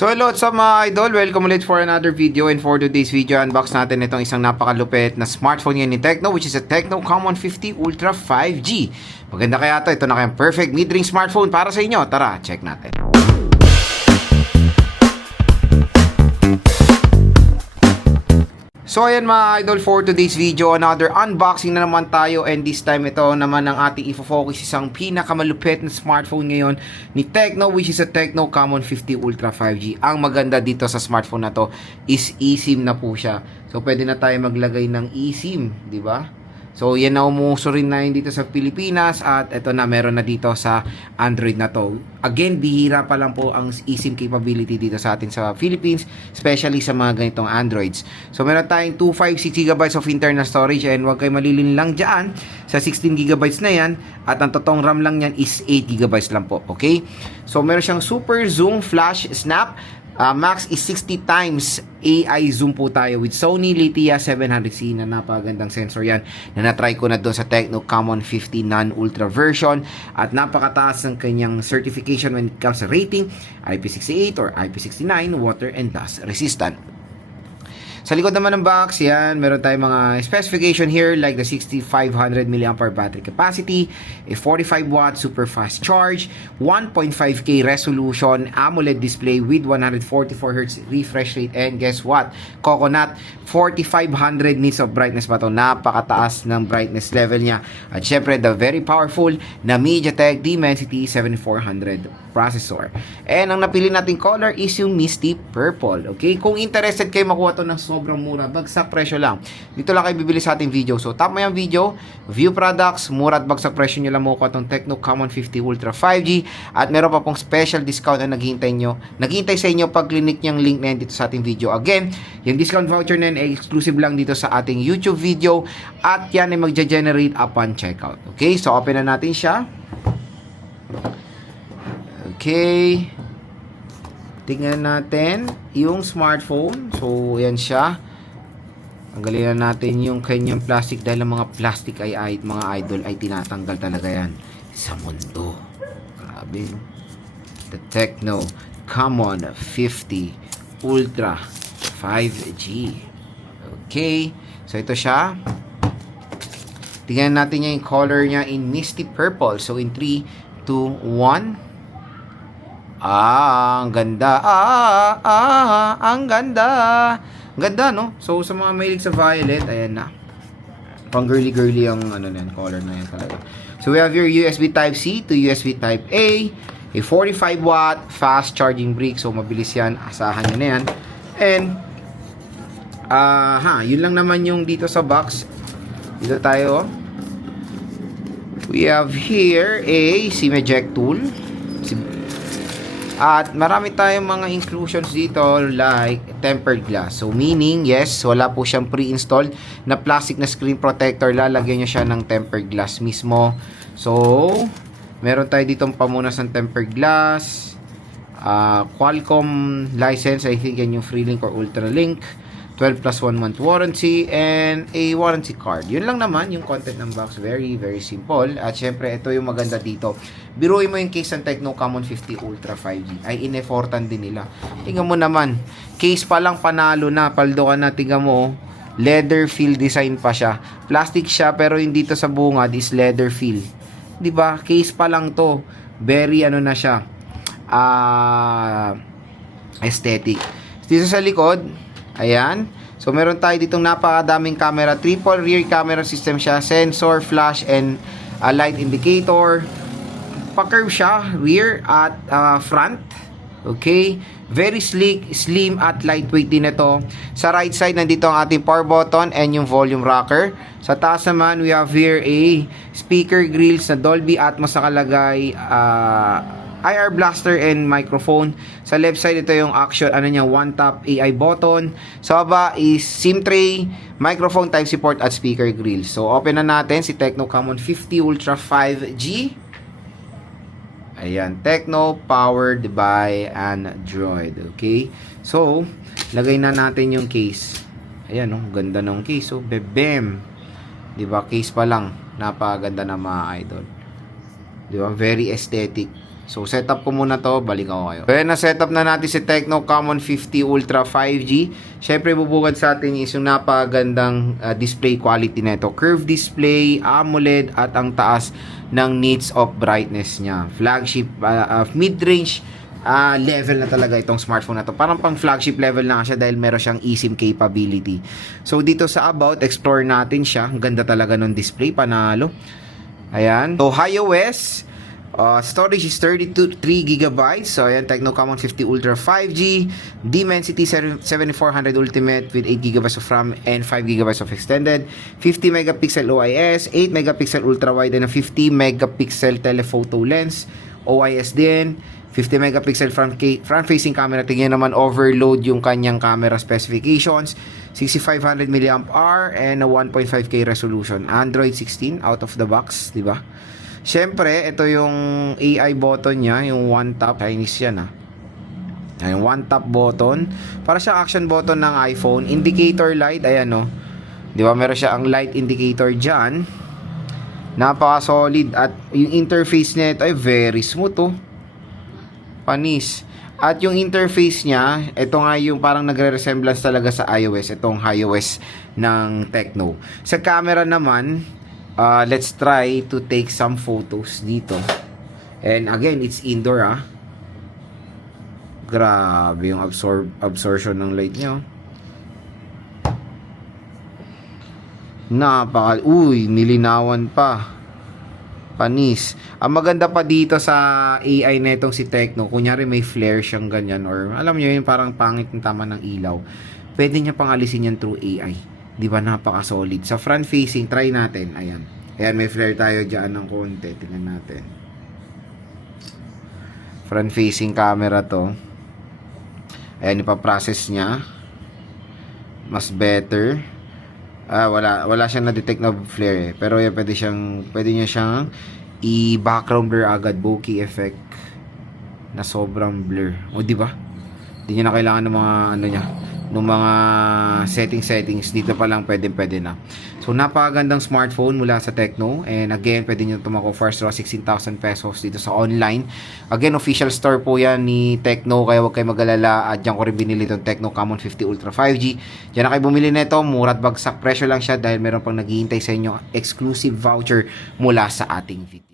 So hello what's up mga idol, welcome ulit for another video, and for today's video unbox natin itong isang napakalupit na smartphone yan ni Tecno, which is a Tecno Common 50 Ultra 5G. Maganda kaya ito na kayang perfect mid-range smartphone para sa inyo. Tara, check natin. So ayan mga idol, for today's video, another unboxing na naman tayo, and this time ito naman ang ating ifo-focus isang pinakamalupit na smartphone ngayon ni Tecno, which is a Tecno Common 50 Ultra 5G. Ang maganda dito sa smartphone na to is eSIM na po siya. So pwede na tayo maglagay ng eSIM, di ba? So yan na umuso rin na yun dito sa Pilipinas, at ito na meron na dito sa Android na to. Again, bihira pa lang po ang eSIM capability dito sa atin sa Philippines, especially sa mga ganitong Androids. So meron tayong 256GB of internal storage, and huwag kayo malilin lang dyan sa 16GB na yan, at ang totoong RAM lang yan is 8GB lang po, okay? So meron siyang super zoom flash snap. Max is 60 times AI zoom po tayo with Sony Letia 700C na napagandang sensor yan na na-try ko na doon sa Tecno Common 50 Non-Ultra version, at napakataas ng kanyang certification when it comes to rating, IP68 or IP69, water and dust resistant. Sa likod naman ng box, yan, meron tayong mga specification here like the 6500 mAh battery capacity, a 45W super fast charge, 1.5K resolution AMOLED display with 144Hz refresh rate, and guess what? Coconut 4500 nits of brightness pa to. Napakataas ng brightness level niya. At syempre, the very powerful na MediaTek Dimensity 7400 processor. And ang napili nating color is yung Misty Purple. Okay? Kung interested kayo makuha to ng sobrang mura, bagsak presyo lang, dito lang kayo bibili sa ating video. So tap mo yung video, view products, mura at bagsak presyo nyo lang makuha tong Tecno Common 50 Ultra 5G, at meron pa pong special discount na naghihintay sa inyo pag clinic yung link na yan dito sa ating video. Again, yung discount voucher na yan ay exclusive lang dito sa ating YouTube video, at yan ay magja-generate upon checkout. Okay, so open na natin siya. Okay, tingnan natin yung smartphone. So, yan siya. Tanggalin na natin yung kanyang plastic, dahil ang mga plastic ay mga idol ay tinatanggal talaga yan sa mundo. Grabe, no? The Tecno Common 50 Ultra 5G. Okay, so ito siya. Tingnan natin yung color niya in Misty Purple. So, in 3, 2, 1. Ang ganda. Ang ganda. Ganda, no? So, sa mga mahilig sa violet, ayan na. Pang girly-girly yung color na yan talaga. So, we have your USB Type-C to USB Type-A, a 45W fast charging brick. So, mabilis yan. Asahan nyo na yan. And, yun lang naman yung dito sa box. Dito tayo. We have here a SIM eject tool. At marami tayong mga inclusions dito like tempered glass. So meaning, yes, wala po siyang pre-installed na plastic na screen protector. Lalagyan nyo siya ng tempered glass mismo. So, meron tayo ditong pamunas ng tempered glass. Qualcomm license, I think yan yung Freelink or Ultralink. 12 plus 1 month warranty and a warranty card. Yun lang naman yung content ng box. Very, very simple. At syempre, ito yung maganda dito. Biruin mo yung case ng Tecno Common 50 Ultra 5G. Ay in-effortan din nila. Tingnan mo naman. Case pa lang panalo na. Paldo ka na. Tingnan mo. Leather feel design pa siya. Plastic siya pero yung dito sa bungad is leather feel. Diba? Case pa lang to. Very na siya. Aesthetic. Dito sa likod, ayan. So, meron tayo ditong napakadaming camera. Triple rear camera system siya. Sensor, flash, and light indicator. Pa-curve siya. Rear at front. Okay. Very sleek, slim, at lightweight din ito. Sa right side, nandito ang ating power button and yung volume rocker. Sa taas naman, we have here a speaker grills na Dolby Atmos nakalagay. IR blaster and microphone. Sa left side, ito yung action, one tap AI button. Sa baba is SIM tray, microphone, Type-C port, at speaker grill. So, open na natin si Tecno Common 50 Ultra 5G. Ayan, Tecno powered by Android. Okay? So, lagay na natin yung case. Ayan, ganda ng case. So, bebem. Diba? Case pa lang. Napaganda na mga idol. Diba? Very aesthetic. So, setup ko muna to, balik ako kayo. Kaya na-setup na natin si Tecno Camon 50 Ultra 5G. Syempre, bubukod sa atin is yung napagandang display quality na ito. Curved display, AMOLED, at ang taas ng nits of brightness niya. Flagship, mid-range level na talaga itong smartphone na to. Parang pang flagship level na siya dahil meron siyang eSIM capability. So, dito sa about, explore natin siya. Ang ganda talaga ng display, panalo. Ayan. So, iOS. Storage is 32 3 GB. So, ayan, Tecno Camon 50 Ultra 5G. Dimensity 7400 Ultimate with 8 GB of RAM and 5 GB of extended. 50 megapixel OIS, 8 megapixel ultra wide, and a 50 megapixel telephoto lens. OIS din. 50 megapixel front-facing camera. Tingnan naman, overload yung kanyang camera specifications. 6500 mAh and a 1.5K resolution. Android 16 out of the box, di ba? Siyempre, ito yung AI button niya, yung one tap. Chinese yan, Ayan, one tap button. Para siyang action button ng iPhone. Indicator light, ayan, di ba, meron siya ang light indicator dyan. Napaka-solid. At yung interface niya, ito ay very smooth, panis. At yung interface niya, ito nga yung parang nagre-resemblance talaga sa iOS. Itong iOS ng Tecno. Sa camera naman, let's try to take some photos dito. And again, it's indoor, Grabe yung absorption ng light niya. Uy, nilinawan pa. Panis. Ang maganda pa dito sa AI na itong si Tecno, kunyari may flare siyang ganyan, or alam niyo yung parang pangit ng tama ng ilaw. Pwede niya pang alisin yan through AI. Di ba, napaka-solid. Sa front facing, try natin. Ayan. Ayan, may flare tayo dyan ng konti. Tingnan natin. Front facing camera to. Ayan, ipaprocess niya. Mas better. Wala siyang na-detect na flare, Pero yan, pwede niya siyang i-background blur agad. Bokeh effect na sobrang blur. O, di ba? Hindi niya na kailangan ng mga ng mga settings dito pa lang pwede na. So, napakagandang smartphone mula sa Tecno, and again, pwede nyo tumako first draw 16,000 pesos dito sa online. Again, official store po yan ni Tecno, kaya huwag kayo mag-alala. At dyan ko rin binili itong Tecno Camon 50 Ultra 5G. Dyan na kayo bumili nito, mura't bagsak presyo lang siya dahil meron pang naghihintay sa inyo exclusive voucher mula sa ating video.